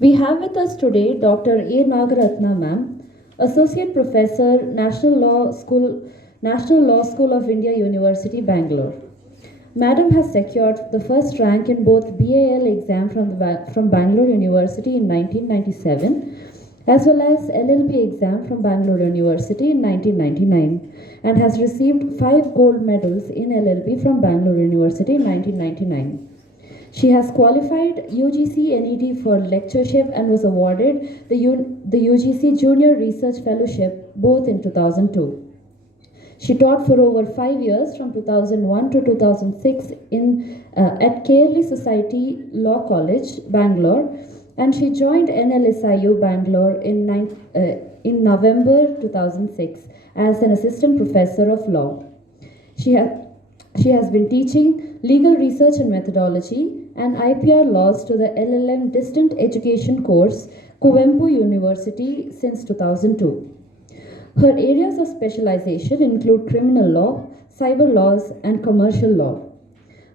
We have with us today Dr. A. Nagarathna ma'am, Associate Professor, National Law School of India University, Bangalore. Madam has secured the first rank in both BAL exam from Bangalore University in 1997 as well as LLB exam from Bangalore University in 1999 and has received 5 gold medals in LLB from Bangalore University in 1999. She has qualified UGC NET for lectureship and was awarded the UGC Junior Research Fellowship both in 2002. She taught for over 5 years from 2001 to 2006 at Kerala Society Law College, Bangalore, and she joined NLSIU Bangalore in November 2006 as an assistant professor of law. She has been teaching legal research and methodology and IPR laws to the LLM Distant Education course, Kuvempu University, since 2002. Her areas of specialization include criminal law, cyber laws, and commercial law.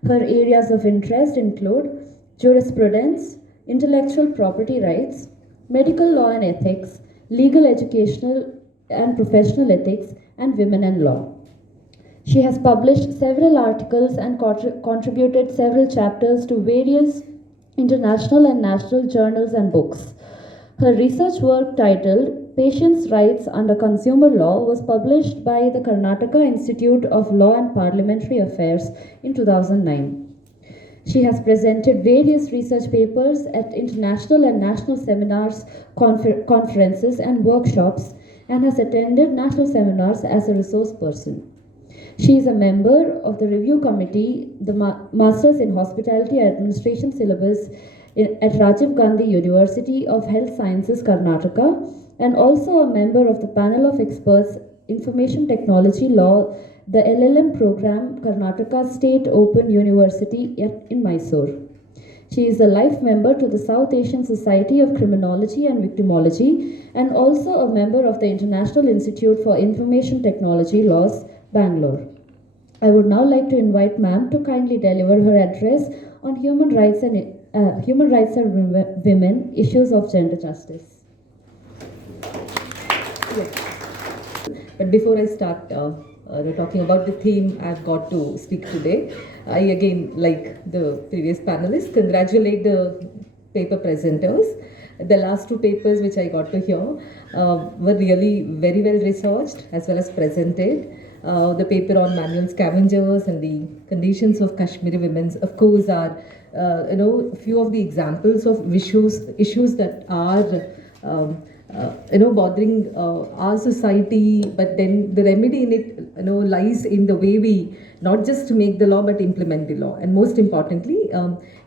Her areas of interest include jurisprudence, intellectual property rights, medical law and ethics, legal educational and professional ethics, and women and law. She has published several articles and contributed several chapters to various international and national journals and books. Her research work titled Patients' Rights Under Consumer Law was published by the Karnataka Institute of Law and Parliamentary Affairs in 2009. She has presented various research papers at international and national seminars, conferences, and workshops, and has attended national seminars as a resource person. She is a member of the review committee, the Masters in Hospitality Administration syllabus at Rajiv Gandhi University of Health Sciences, Karnataka, and also a member of the panel of experts, Information Technology Law, the LLM program, Karnataka State Open University in Mysore. She is a life member to the South Asian Society of Criminology and Victimology, and also a member of the International Institute for Information Technology Laws, Bangalore. I would now like to invite ma'am to kindly deliver her address on human rights and women, issues of gender justice. But before I start talking about the theme I've got to speak today, I again, like the previous panelists, congratulate the paper presenters. The last 2 papers which I got to hear were really very well researched as well as presented. The paper on manual scavengers and the conditions of Kashmiri women, of course, are few of the examples of issues that are bothering our society. But then the remedy in it lies in the way we not just make the law but implement the law, and most importantly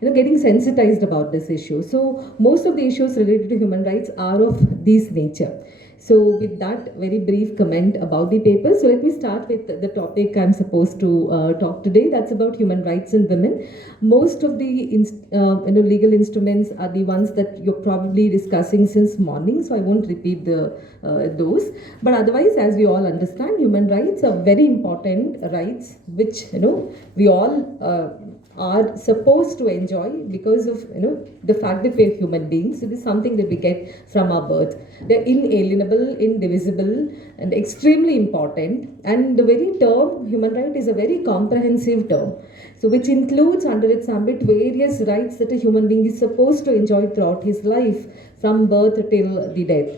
getting sensitized about this issue. So most of the issues related to human rights are of this nature. So with that very brief comment about the paper, so let me start with the topic I'm supposed to talk today. That's about human rights in women. Most of the legal instruments are the ones that you're probably discussing since morning, so I won't repeat those. But otherwise, as we all understand, human rights are very important rights which we all are supposed to enjoy because of the fact that we're human beings. So this is something that we get from our birth. They're inalienable, indivisible, and extremely important. And the very term human right is a very comprehensive term, so which includes under its ambit various rights that a human being is supposed to enjoy throughout his life, from birth till the death.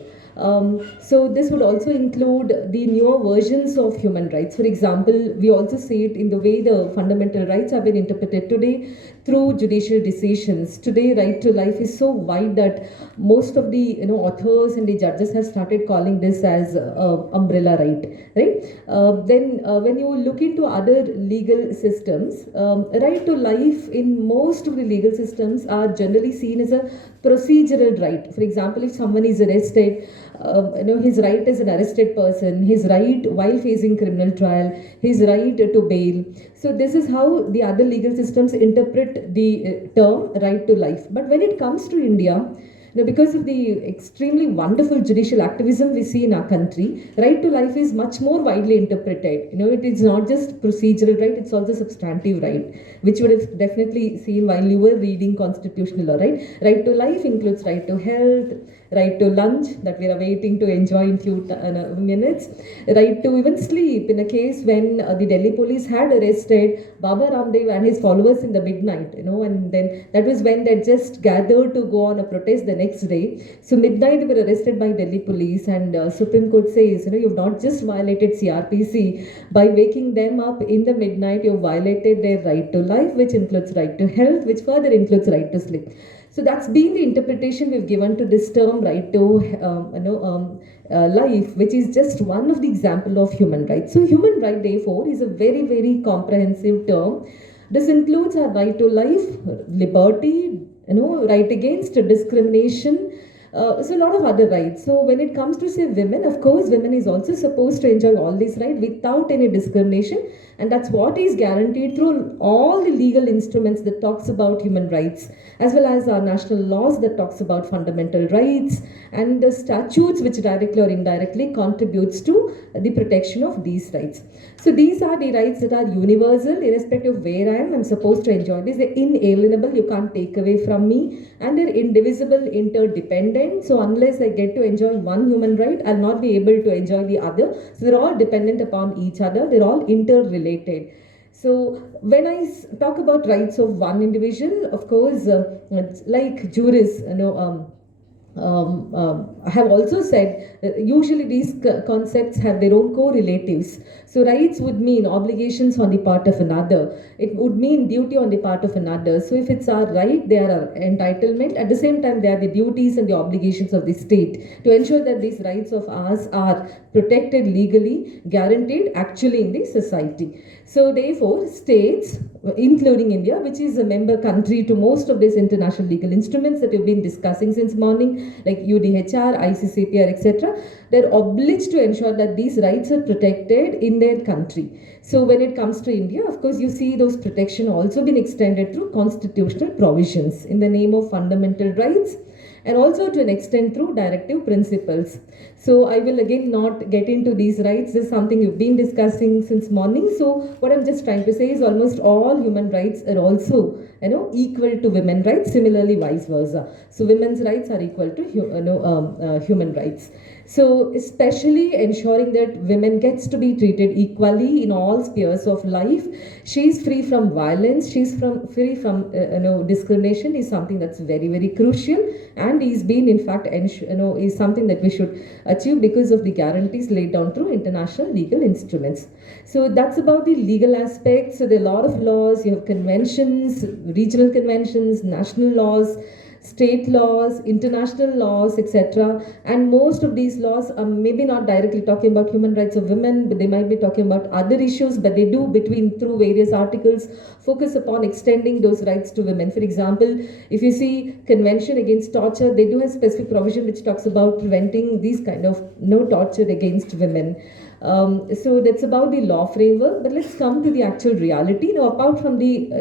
So this would also include the newer versions of human rights. For example, we also see it in the way the fundamental rights have been interpreted today through judicial decisions. Today, right to life is so wide that most of the authors and the judges have started calling this as umbrella right. Then when you look into other legal systems, right to life in most of the legal systems are generally seen as a procedural right. For example, if someone is arrested, his right as an arrested person, his right while facing criminal trial, his right to bail. So this is how the other legal systems interpret the term right to life. But when it comes to India, Because of the extremely wonderful judicial activism we see in our country, right to life is much more widely interpreted. It is not just procedural right, it's also substantive right, which you would have definitely seen while you were reading constitutional law, right? Right to life includes right to health, right to lunch that we are waiting to enjoy in few minutes, right to even sleep. In a case when the Delhi police had arrested Baba Ramdev and his followers in the midnight, and then that was when they just gathered to go on a protest the next day. So midnight they were arrested by Delhi police, and Supreme Court says, you've not just violated CRPC by waking them up in the midnight, you've violated their right to life, which includes right to health, which further includes right to sleep. So that's been the interpretation we've given to this term, right to life, which is just one of the example of human rights. So human right, therefore, is a very, very comprehensive term. This includes our right to life, liberty, right against discrimination, so a lot of other rights. So when it comes to say women, of course, women is also supposed to enjoy all these rights without any discrimination, and that's what is guaranteed through all the legal instruments that talks about human rights, as well as our national laws that talks about fundamental rights, and the statutes which directly or indirectly contributes to the protection of these rights. So these are the rights that are universal, irrespective of where I am. I'm supposed to enjoy this. They're inalienable, you can't take away from me, and they're indivisible, interdependent. So unless I get to enjoy one human right, I'll not be able to enjoy the other. So they're all dependent upon each other. They're all interrelated. So when I talk about rights of one individual, of course, like jurists, I have also said that usually these concepts have their own correlatives. So rights would mean obligations on the part of another. It would mean duty on the part of another. So if it's our right, they are our entitlement. At the same time, they are the duties and the obligations of the state to ensure that these rights of ours are protected legally, guaranteed actually in the society. So therefore, states, including India, which is a member country to most of these international legal instruments that we've been discussing since morning, like UDHR, ICCPR, etc., they're obliged to ensure that these rights are protected in their country. So when it comes to India, of course, you see those protection also been extended through constitutional provisions in the name of fundamental rights, and also to an extent through directive principles. So I will again not get into these rights. This is something you've been discussing since morning. So what I'm just trying to say is almost all human rights are also equal to women rights, similarly vice versa. So women's rights are equal to human rights. So especially ensuring that women gets to be treated equally in all spheres of life. She's free from violence, she's free from discrimination is something that's very, very crucial, and is being in fact is something that we should achieve because of the guarantees laid down through international legal instruments. So that's about the legal aspects. So there are a lot of laws. You have conventions, regional conventions, national laws, state laws, international laws, etc. And most of these laws are maybe not directly talking about human rights of women, but they might be talking about other issues, but they do through various articles focus upon extending those rights to women. For example, if you see Convention Against Torture, they do have specific provision which talks about preventing these kind of torture against women. So that's about the law framework, but let's come to the actual reality. Apart from the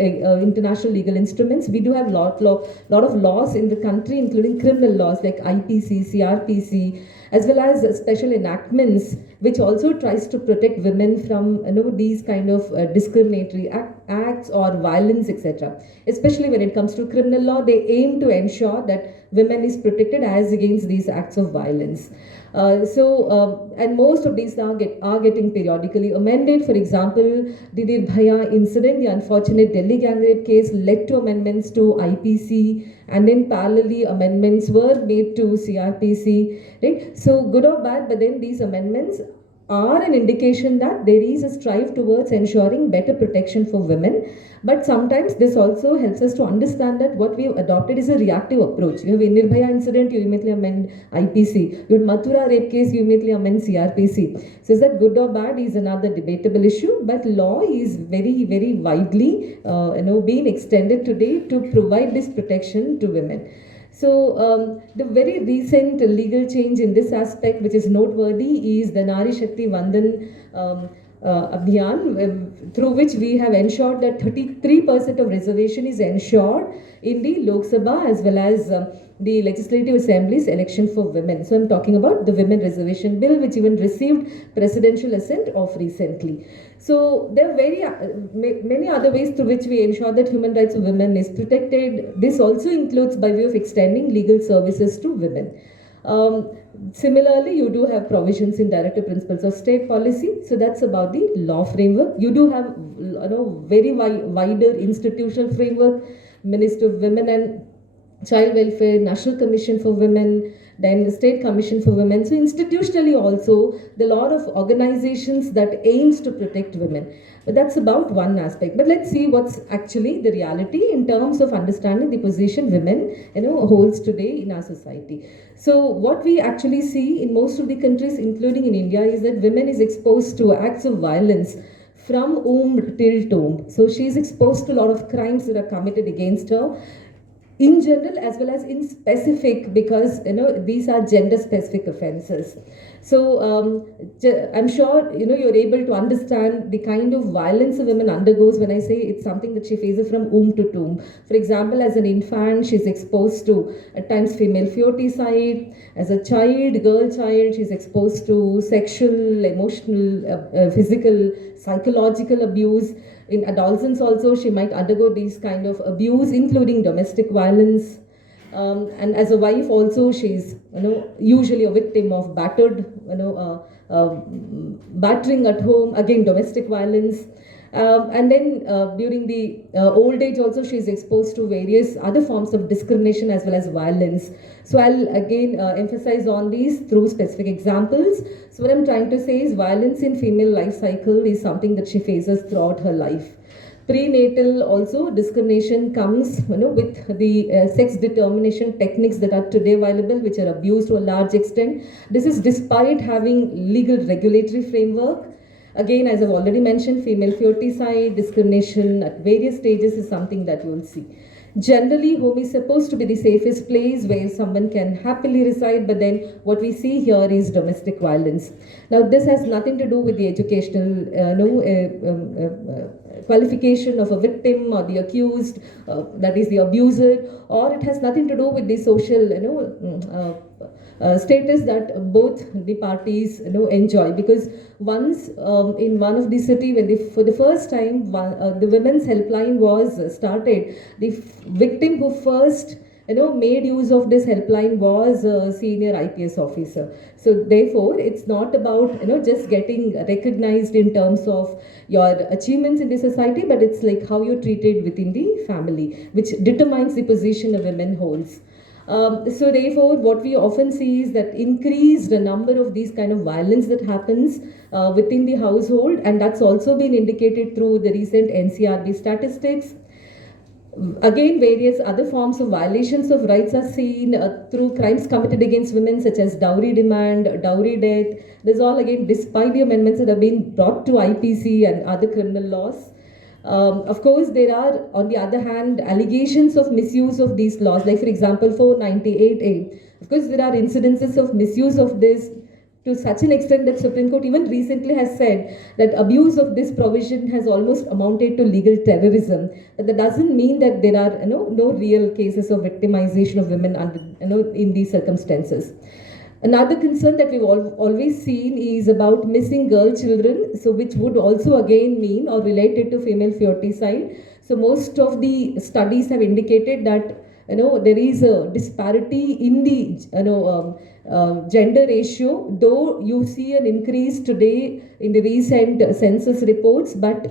international legal instruments, we do have lot of laws in the country, including criminal laws like IPC, CRPC, as well as special enactments, which also tries to protect women from these kind of discriminatory acts or violence, etc. Especially when it comes to criminal law, they aim to ensure that women is protected as against these acts of violence. And most of these are getting periodically amended. For example, the Nirbhaya incident, the unfortunate Delhi gang rape case, led to amendments to IPC, and then parallelly amendments were made to CRPC. Right? So good or bad, but then these amendments are an indication that there is a strive towards ensuring better protection for women. But sometimes this also helps us to understand that what we have adopted is a reactive approach. You have a Nirbhaya incident, you immediately amend IPC. You have Mathura rape case, you immediately amend CRPC. So is that good or bad is another debatable issue. But law is very, very widely being extended today to provide this protection to women. So the very recent legal change in this aspect, which is noteworthy, is the Nari Shakti Vandan Abhiyan, through which we have ensured that 33% of reservation is ensured in the Lok Sabha as well as the Legislative Assembly's election for women. So I'm talking about the Women Reservation Bill, which even received presidential assent of recently. So there are many other ways through which we ensure that human rights of women is protected. This also includes by way of extending legal services to women. Similarly, you do have provisions in Directive Principles of State Policy. So that's about the law framework. You do have very wider institutional framework, Ministry of Women and Child Welfare, National Commission for Women, then the State Commission for Women. So institutionally also, there are a lot of organizations that aims to protect women. But that's about one aspect. But let's see what's actually the reality in terms of understanding the position women holds today in our society. So what we actually see in most of the countries, including in India, is that women is exposed to acts of violence from womb till tomb. So she is exposed to a lot of crimes that are committed against her, in general as well as in specific, because these are gender specific offenses. So I'm sure you're able to understand the kind of violence a woman undergoes when I say it's something that she faces from womb to tomb. For example, as an infant, she's exposed to at times female feticide. As a child, girl child, she's exposed to sexual, emotional, physical, psychological abuse. In adolescence also, she might undergo these kind of abuse, including domestic violence. And as a wife also, she's usually a victim of battering at home, again domestic violence. And then during the old age also, she's exposed to various other forms of discrimination as well as violence. So I'll again emphasize on these through specific examples. So what I'm trying to say is violence in female life cycle is something that she faces throughout her life. Prenatal also discrimination comes with the sex determination techniques that are today available, which are abused to a large extent. This is despite having legal regulatory framework. Again, as I've already mentioned, female feticide, discrimination at various stages is something that you will see. Generally, home is supposed to be the safest place where someone can happily reside, but then what we see here is domestic violence. Now, this has nothing to do with the educational qualification of a victim or the accused, that is the abuser, or it has nothing to do with the social status that both the parties enjoy. Because once in one of the city, when for the first time the women's helpline was started, the victim who first made use of this helpline was a senior IPS officer. So therefore, it's not about just getting recognized in terms of your achievements in the society, but it's like how you're treated within the family, which determines the position a woman holds. So therefore, what we often see is that increased number of these kind of violence that happens within the household, and that's also been indicated through the recent NCRB statistics. Again, various other forms of violations of rights are seen through crimes committed against women, such as dowry demand, dowry debt. This all again despite the amendments that have been brought to IPC and other criminal laws. Of course, there are, on the other hand, allegations of misuse of these laws, like for example, 498A. Of course, there are incidences of misuse of this to such an extent that Supreme Court even recently has said that abuse of this provision has almost amounted to legal terrorism. But that doesn't mean that there are no real cases of victimization of women under, in these circumstances. Another concern that we've always seen is about missing girl children, so which would also again mean or related to female feticide. So most of the studies have indicated that there is a disparity in the gender ratio, though you see an increase today in the recent census reports, but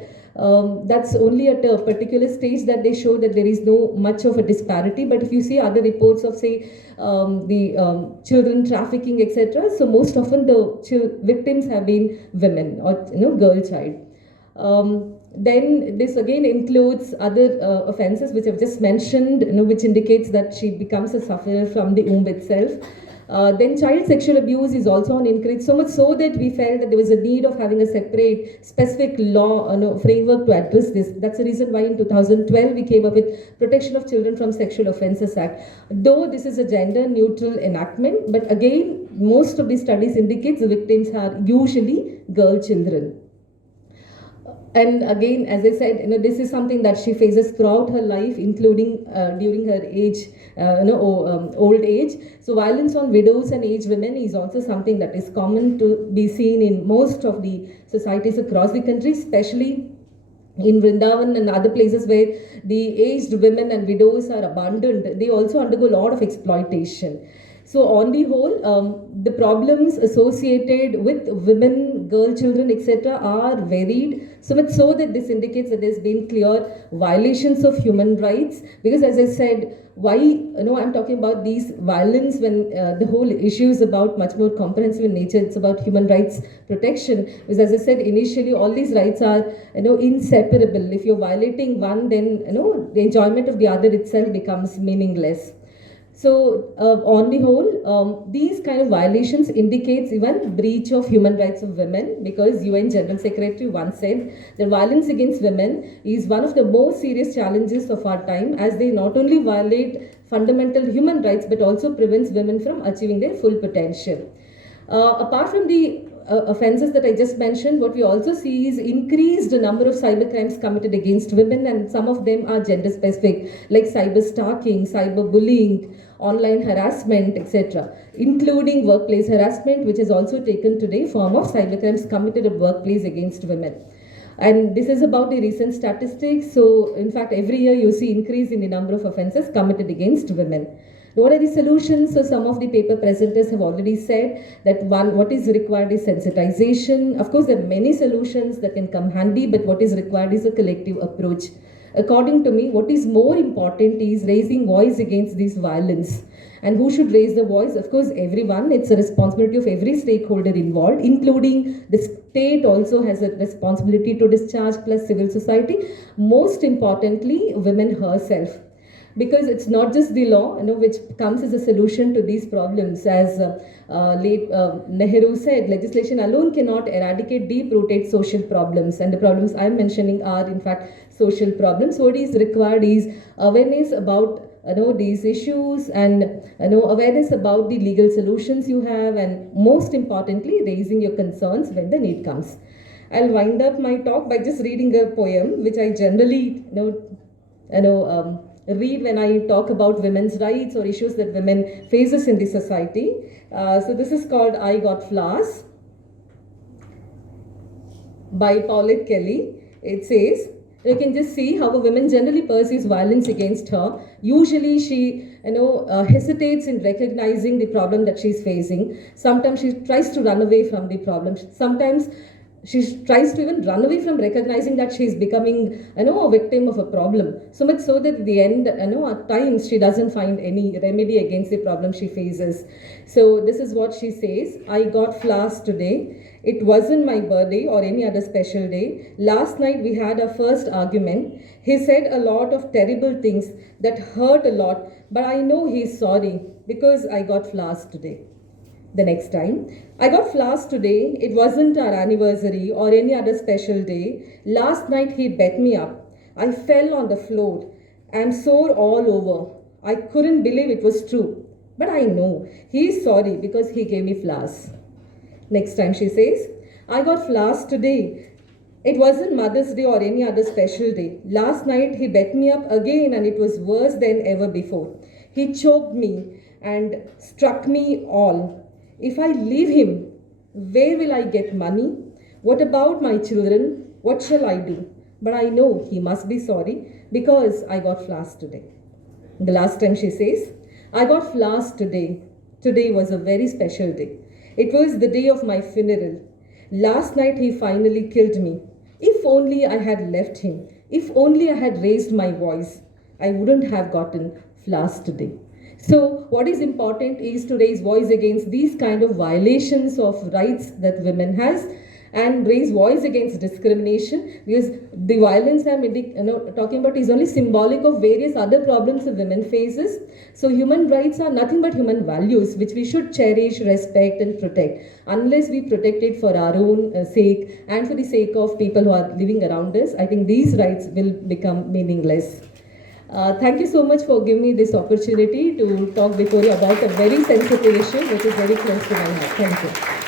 that's only at a particular stage that they show that there is no much of a disparity. But if you see other reports of, say, the children trafficking, etc., so most often the victims have been women or girl child. Then this again includes other offenses which I've just mentioned, which indicates that she becomes a sufferer from the womb itself. Then child sexual abuse is also on increase, so much so that we felt that there was a need of having a separate specific law framework to address this. That's the reason why in 2012 we came up with Protection of Children from Sexual Offences Act. Though this is a gender neutral enactment, but again most of the studies indicates the victims are usually girl children. And again, as I said, this is something that she faces throughout her life, including during her age, old age. So violence on widows and aged women is also something that is common to be seen in most of the societies across the country, especially in Vrindavan and other places where the aged women and widows are abandoned. They also undergo a lot of exploitation. So on the whole, the problems associated with women, girl children, etc. are varied. So much so that this indicates that there's been clear violations of human rights. Because as I said, why I'm talking about these violence when the whole issue is about much more comprehensive in nature. It's about human rights protection. Because as I said initially, all these rights are inseparable. If you're violating one, then the enjoyment of the other itself becomes meaningless. So on the whole, these kind of violations indicates even breach of human rights of women, because UN General Secretary once said that violence against women is one of the most serious challenges of our time, as they not only violate fundamental human rights but also prevents women from achieving their full potential. Apart from the offences that I just mentioned, what we also see is increased number of cyber crimes committed against women, and some of them are gender specific, like cyber stalking, cyber bullying, online harassment, etc., including workplace harassment, which is also taken today form of cyber crimes committed at workplace against women. And this is about the recent statistics. So in fact, every year you see increase in the number of offences committed against women. What are the solutions? So some of the paper presenters have already said that what is required is sensitization. Of course, there are many solutions that can come handy, but what is required is a collective approach. According to me, what is more important is raising voice against this violence. And who should raise the voice? Of course, everyone. It's a responsibility of every stakeholder involved, including the state also has a responsibility to discharge, plus civil society. Most importantly, women herself. Because it's not just the law, which comes as a solution to these problems. As late Nehru said, legislation alone cannot eradicate deep-rooted social problems, and the problems I'm mentioning are in fact social problems. What is required is awareness about these issues, and awareness about the legal solutions you have, and most importantly, raising your concerns when the need comes. I'll wind up my talk by just reading a poem, which I generally read when I talk about women's rights or issues that women faces in the society. So this is called I Got Flowers by Paulette Kelly. It says, you can just see how a woman generally perceives violence against her. Usually she hesitates in recognizing the problem that she's facing. Sometimes she tries to run away from the problem. Sometimes she tries to even run away from recognizing that she is becoming, a victim of a problem. So much so that at the end, at times she doesn't find any remedy against the problem she faces. So this is what she says. I got flowers today. It wasn't my birthday or any other special day. Last night we had our first argument. He said a lot of terrible things that hurt a lot, but I know he's sorry because I got flowers today. The next time, I got flowers today. It wasn't our anniversary or any other special day. Last night he bet me up. I fell on the floor and sore all over. I couldn't believe it was true. But I know he's sorry because he gave me flowers. Next time she says, I got flowers today. It wasn't Mother's Day or any other special day. Last night he bet me up again and it was worse than ever before. He choked me and struck me all. If I leave him, where will I get money? What about my children? What shall I do? But I know he must be sorry because I got flowers today. The last time she says, I got flowers today. Today was a very special day. It was the day of my funeral. Last night he finally killed me. If only I had left him. If only I had raised my voice. I wouldn't have gotten flowers today. So what is important is to raise voice against these kind of violations of rights that women has, and raise voice against discrimination, because the violence I'm talking about is only symbolic of various other problems that women faces. So human rights are nothing but human values which we should cherish, respect and protect. Unless we protect it for our own sake and for the sake of people who are living around us, I think these rights will become meaningless. Thank you so much for giving me this opportunity to talk before you about a very sensitive issue which is very close to my heart. Thank you.